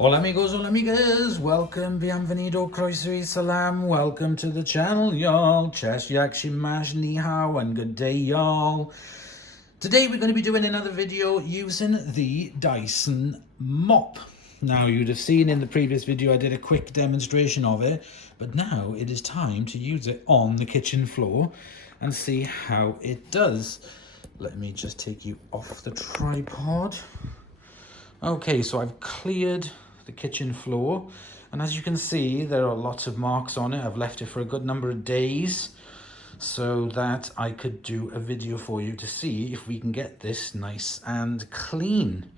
Hola amigos, hola amigas, welcome, bienvenido, croeso y salam, welcome to the channel, y'all. Ches yak shimash ni hao and good day, y'all. Today we're going to be doing another video using the Dyson mop. Now you'd have seen in the previous video I did a quick demonstration of it, but now it is time to use it on the kitchen floor and see how it does. Let me just take you off the tripod. Okay, so I've cleared the kitchen floor, and as you can see there are lots of marks on it. I've left it for a good number of days so that I could do a video for you to see if we can get this nice and clean.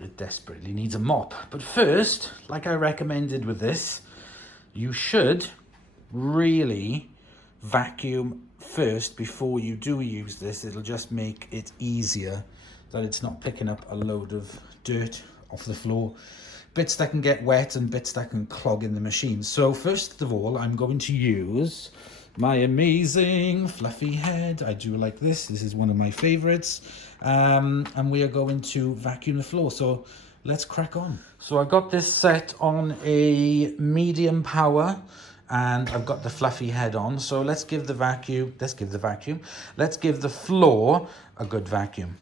It desperately needs a mop, but first, like I recommended with this, you should really vacuum first before you do use this. It'll just make it easier that it's not picking up a load of dirt off the floor, bits that can get wet and bits that can clog in the machine. So first of all, I'm going to use my amazing fluffy head. I do like this is one of my favorites, and we are going to vacuum the floor, so let's crack on. So I've got this set on a medium power and I've got the fluffy head on, so let's give the floor a good vacuum.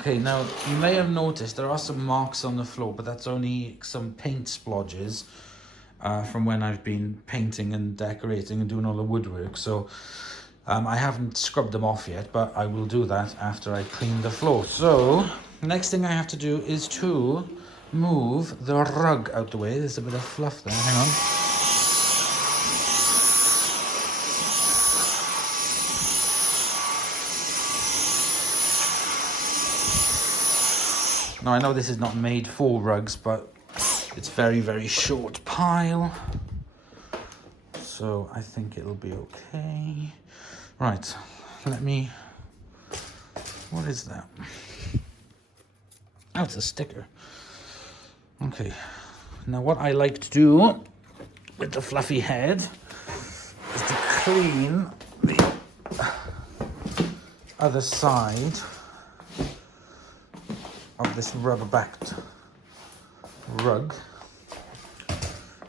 Okay, now you may have noticed there are some marks on the floor, but that's only some paint splodges from when I've been painting and decorating and doing all the woodwork. So I haven't scrubbed them off yet, but I will do that after I clean the floor. So next thing I have to do is to move the rug out the way. There's a bit of fluff there, hang on. Now I know this is not made for rugs, but it's very, very short pile, so I think it'll be okay. Right, what is that? Oh, it's a sticker. Okay, now what I like to do with the fluffy head is to clean the other side of this rubber-backed rug,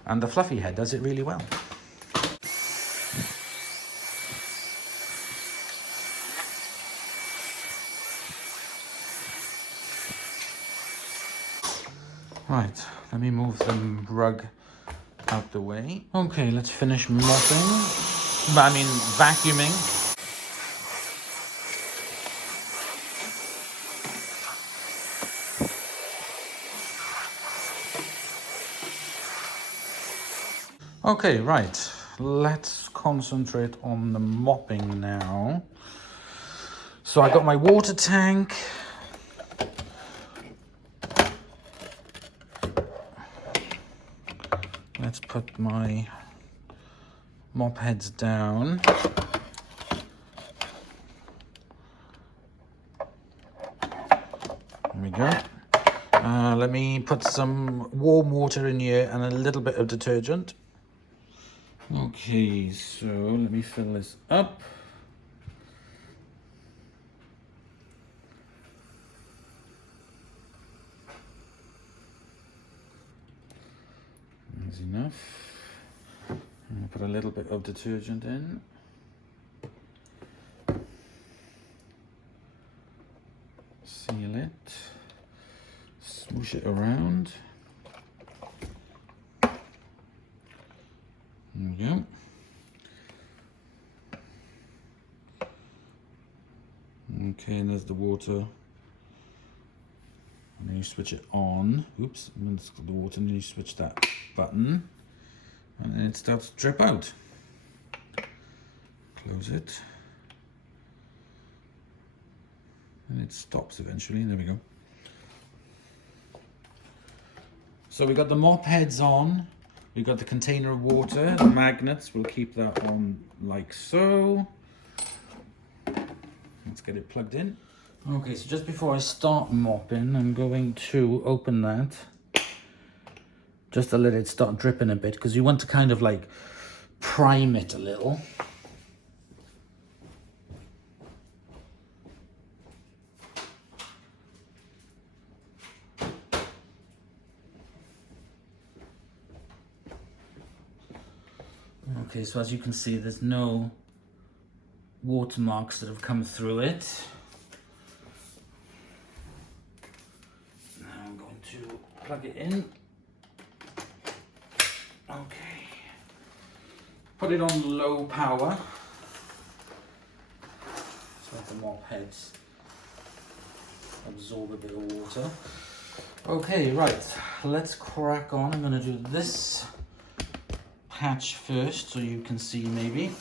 and the fluffy head does it really well. Right, let me move the rug out the way. Okay, let's finish vacuuming. Okay, right, let's concentrate on the mopping now. So I got my water tank. Let's put my mop heads down. There we go. Let me put some warm water in here and a little bit of detergent. Okay, so let me fill this up. Is enough. I'll put a little bit of detergent in. Seal it. Swoosh it around. There we go. Okay, and there's the water. And then you switch it on. Oops, and it's got the water, and then you switch that button. And then it starts to drip out. Close it. And it stops eventually. There we go. So we got the mop heads on. We've got the container of water. The magnets, we'll keep that on like so. Let's get it plugged in. Okay, so just before I start mopping, I'm going to open that. Just to let it start dripping a bit, because you want to kind of like prime it a little. Okay, so as you can see, there's no watermarks that have come through it. Now I'm going to plug it in. Okay. Put it on low power. So that the mop heads absorb a bit of water. Okay, right, let's crack on. I'm going to do this patch first so you can see maybe.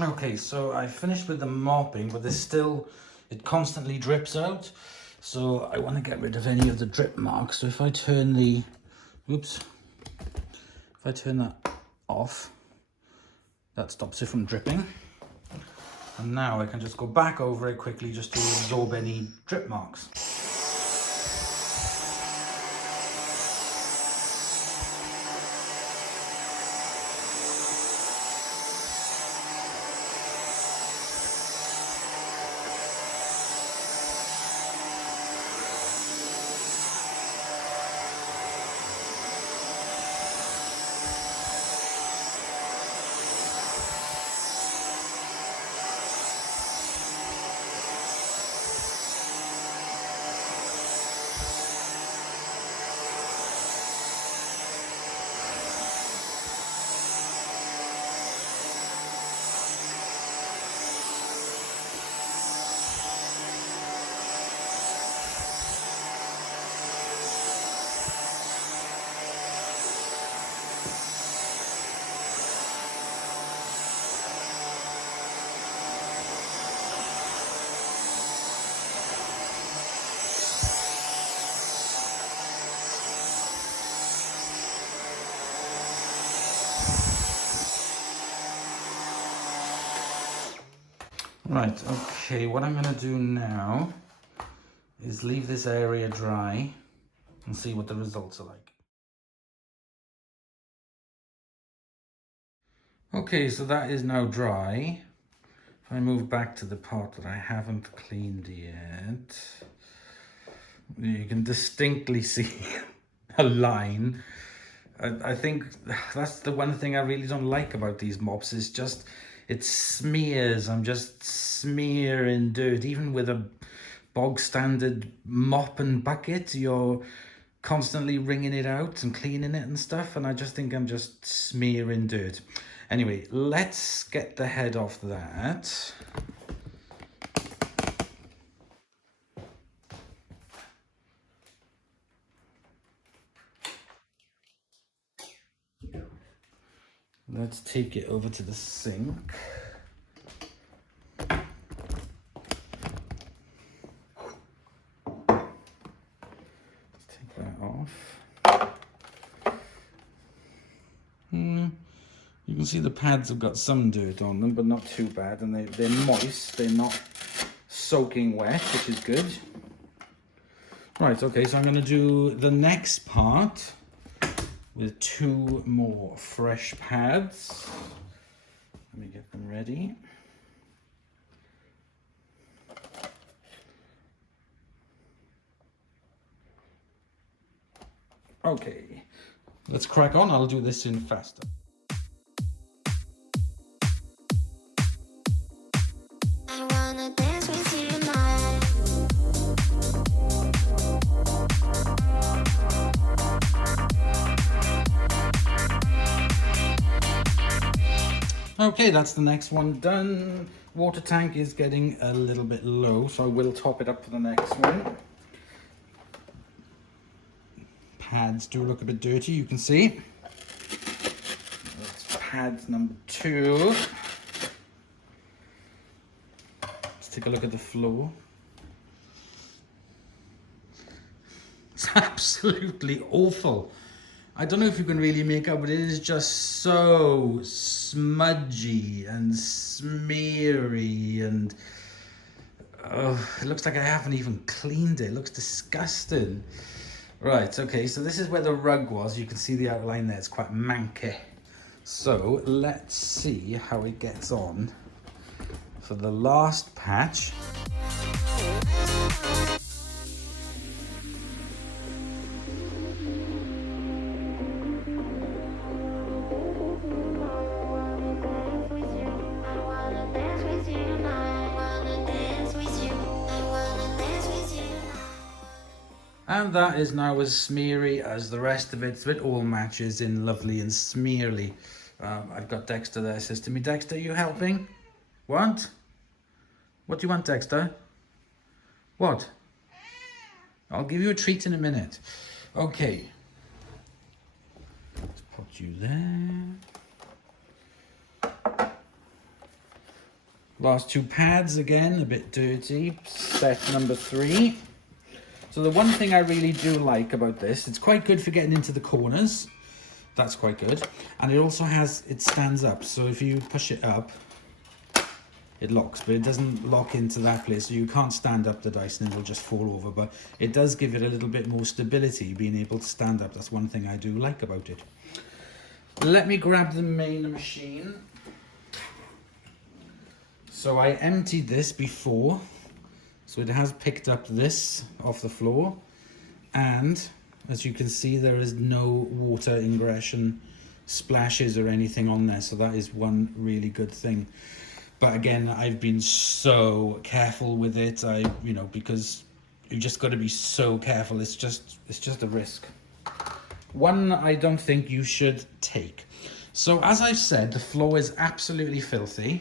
Okay, so I finished with the mopping, but there's still, it constantly drips out. So I want to get rid of any of the drip marks. So if I turn the, oops, if I turn that off, that stops it from dripping. And now I can just go back over it quickly just to absorb any drip marks. Right, okay, what I'm going to do now is leave this area dry and see what the results are like. Okay, so that is now dry. If I move back to the part that I haven't cleaned yet, you can distinctly see a line. I think that's the one thing I really don't like about these mops, is just it smears. I'm just smearing dirt. Even with a bog standard mop and bucket, you're constantly wringing it out and cleaning it and stuff, and I just think I'm just smearing dirt. Anyway, let's get the head off that. Let's take it over to the sink. You can see the pads have got some dirt on them, but not too bad, and they're moist, they're not soaking wet, which is good. Right, okay, so I'm going to do the next part with 2 more fresh pads. Let me get them ready. Okay, let's crack on. I'll do this in faster. Okay, that's the next one done. Water tank is getting a little bit low, so I will top it up for the next one. Pads do look a bit dirty, you can see. That's pad number 2. Let's take a look at the floor. It's absolutely awful. I don't know if you can really make out, but it is just so smudgy and smeary, and it looks like I haven't even cleaned it. It looks disgusting. Right, okay, so this is where the rug was. You can see the outline there, it's quite manky. So let's see how it gets on for the last patch. And that is now as smeary as the rest of it, so it all matches in lovely and smearly. I've got Dexter there, says to me, Dexter, you helping? What? What do you want, Dexter? What? I'll give you a treat in a minute. Okay. Let's put you there. Last two pads again, a bit dirty. Set number 3. So the one thing I really do like about this, it's quite good for getting into the corners. That's quite good. And it also it stands up. So if you push it up, it locks, but it doesn't lock into that place. So you can't stand up the Dyson, it will just fall over. But it does give it a little bit more stability, being able to stand up. That's one thing I do like about it. Let me grab the main machine. So I emptied this before, so it has picked up this off the floor, and as you can see, there is no water ingression splashes or anything on there, so that is one really good thing. But again, I've been so careful with it, because you just got to be so careful. It's just a risk. One I don't think you should take. So as I've said, the floor is absolutely filthy,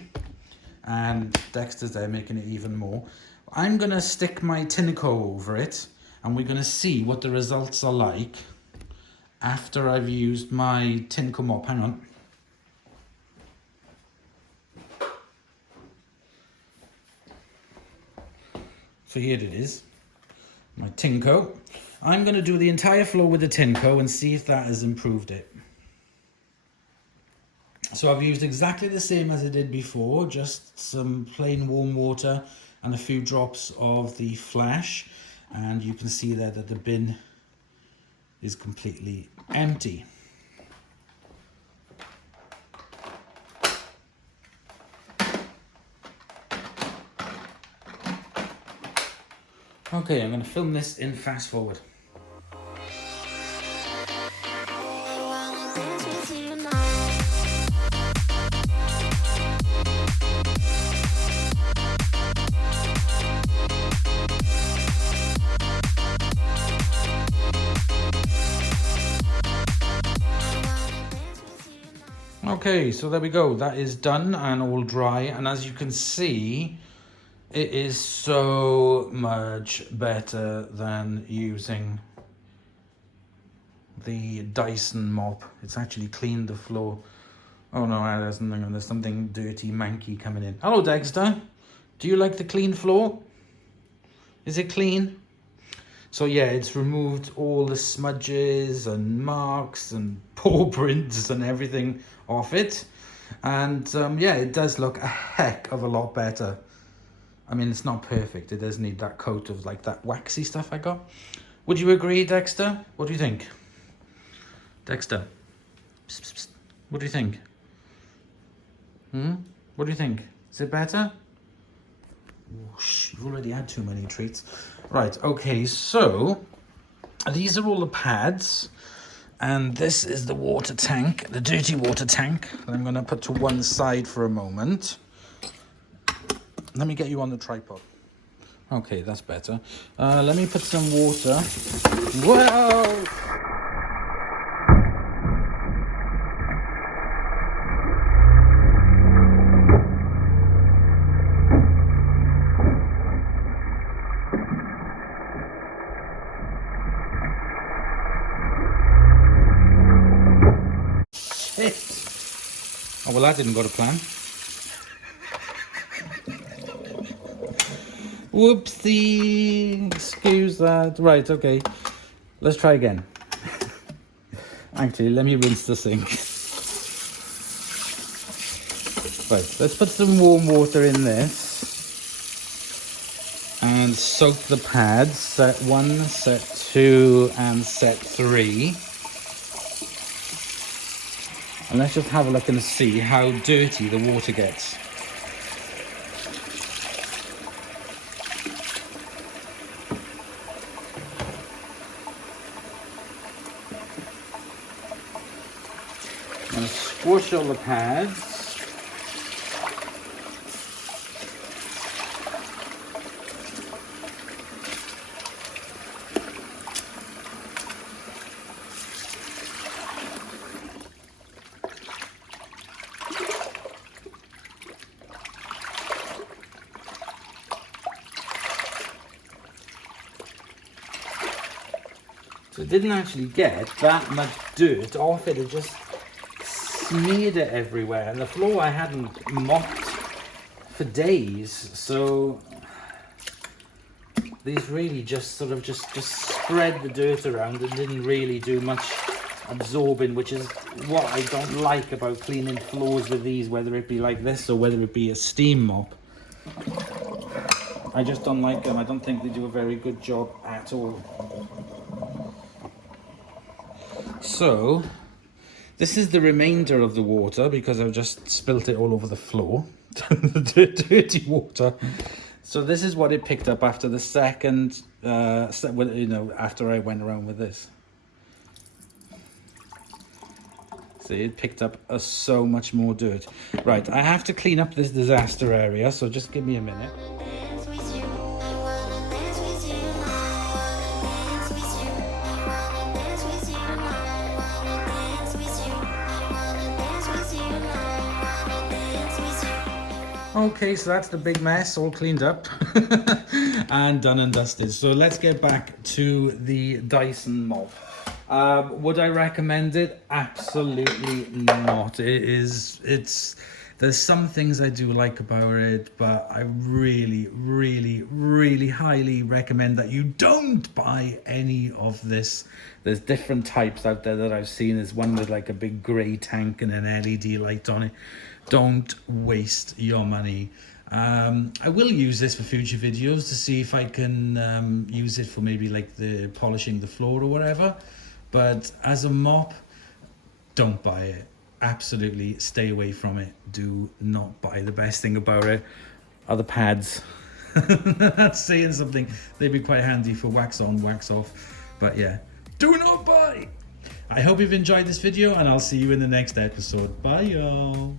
and Dexter's there making it even more. I'm gonna stick my Tinco over it, and we're gonna see what the results are like after I've used my Tinco mop. Hang on. So here it is, my Tinco. I'm gonna do the entire floor with the Tinco and see if that has improved it. So I've used exactly the same as I did before, just some plain warm water and a few drops of the Flash, and you can see there that the bin is completely empty. Okay, I'm going to film this in fast forward. Okay, so there we go. That is done and all dry. And as you can see, it is so much better than using the Dyson mop. It's actually cleaned the floor. Oh no, there's something dirty, manky coming in. Hello, Dexter. Do you like the clean floor? Is it clean? So yeah, it's removed all the smudges and marks and paw prints and everything off it. And yeah, it does look a heck of a lot better. I mean, it's not perfect. It does need that coat of like that waxy stuff I got. Would you agree, Dexter? What do you think? Dexter, psst, psst, psst. What do you think? What do you think? Is it better? Oh, you've already had too many treats. Right, okay, so these are all the pads, and this is the water tank, the dirty water tank that I'm going to put to one side for a moment. Let me get you on the tripod. Okay, that's better. Let me put some water. Whoa! Oh, well, that didn't go to plan. Whoopsie, excuse that. Right, okay. Let's try again. Actually, let me rinse the sink. Right, let's put some warm water in this. And soak the pads, set 1, set 2, and set 3. And let's just have a look and see how dirty the water gets. I'm going to squish all the pads. So it didn't actually get that much dirt off it, it just smeared it everywhere. And the floor I hadn't mopped for days, so these really just sort of just spread the dirt around and didn't really do much absorbing, which is what I don't like about cleaning floors with these, whether it be like this or whether it be a steam mop. I just don't like them. I don't think they do a very good job at all. So this is the remainder of the water, because I've just spilt it all over the floor. The dirty water. So this is what it picked up after the second, after I went around with this. See, it picked up so much more dirt. Right, I have to clean up this disaster area, so just give me a minute. Okay, so that's the big mess all cleaned up and done and dusted. So let's get back to the Dyson mop. Would I recommend it? Absolutely not. There's some things I do like about it, but I really, really, really highly recommend that you don't buy any of this. There's different types out there that I've seen. There's one with like a big grey tank and an LED light on it. Don't waste your money. I will use this for future videos to see if I can use it for maybe like the polishing the floor or whatever. But as a mop, don't buy it. Absolutely stay away from it. Do not buy. The best thing about it are the pads. That's saying something. They'd be quite handy for wax on, wax off. But yeah, do not buy. I hope you've enjoyed this video, and I'll see you in the next episode. Bye, y'all.